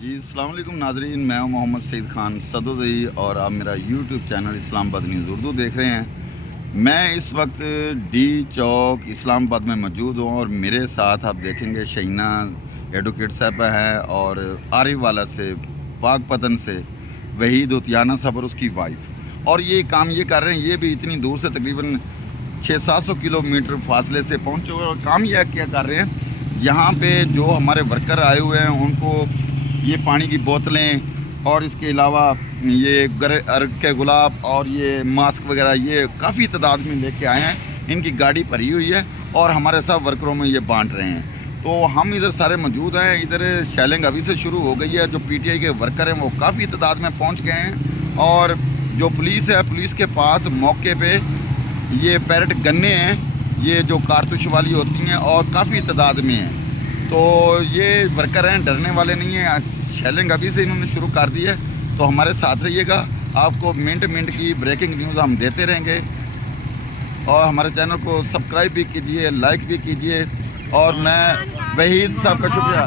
جی السلام علیکم ناظرین، میں ہوں محمد سعید خان صدوزئی اور آپ میرا یوٹیوب چینل اسلام آباد نیوز اردو دیکھ رہے ہیں۔ میں اس وقت ڈی چوک اسلام آباد میں موجود ہوں اور میرے ساتھ آپ دیکھیں گے شہینہ ایڈوکیٹ صاحبہ ہیں اور عارف والا سے پاک پتن سے وحید عطیانہ صاحب اور اس کی وائف، اور یہ کام یہ کر رہے ہیں۔ یہ بھی اتنی دور سے تقریباً 600-700 کلومیٹر فاصلے سے پہنچے ہوئے، اور کام یہ کیا کر رہے ہیں، یہاں پہ جو ہمارے ورکر آئے ہوئے ہیں ان کو یہ پانی کی بوتلیں اور اس کے علاوہ یہ ارگ کے گلاب اور یہ ماسک وغیرہ یہ کافی تعداد میں لے کے آئے ہیں۔ ان کی گاڑی بھری ہوئی ہے اور ہمارے ساتھ ورکروں میں یہ بانٹ رہے ہیں۔ تو ہم ادھر سارے موجود ہیں۔ ادھر شیلنگ ابھی سے شروع ہو گئی ہے۔ جو پی ٹی آئی کے ورکر ہیں وہ کافی تعداد میں پہنچ گئے ہیں، اور جو پولیس ہے، پولیس کے پاس موقع پہ یہ پیرٹ گنے ہیں، یہ جو کارتوش والی ہوتی ہیں، اور کافی تعداد میں ہیں۔ تو یہ ورکر ہیں، ڈرنے والے نہیں ہیں۔ شیلنگ ابھی سے انہوں نے شروع کر دی ہے، تو ہمارے ساتھ رہیے گا۔ آپ کو منٹ کی بریکنگ نیوز ہم دیتے رہیں گے، اور ہمارے چینل کو سبسکرائب بھی کیجئے، لائک بھی کیجئے، اور میں وحید صاحب کا شکریہ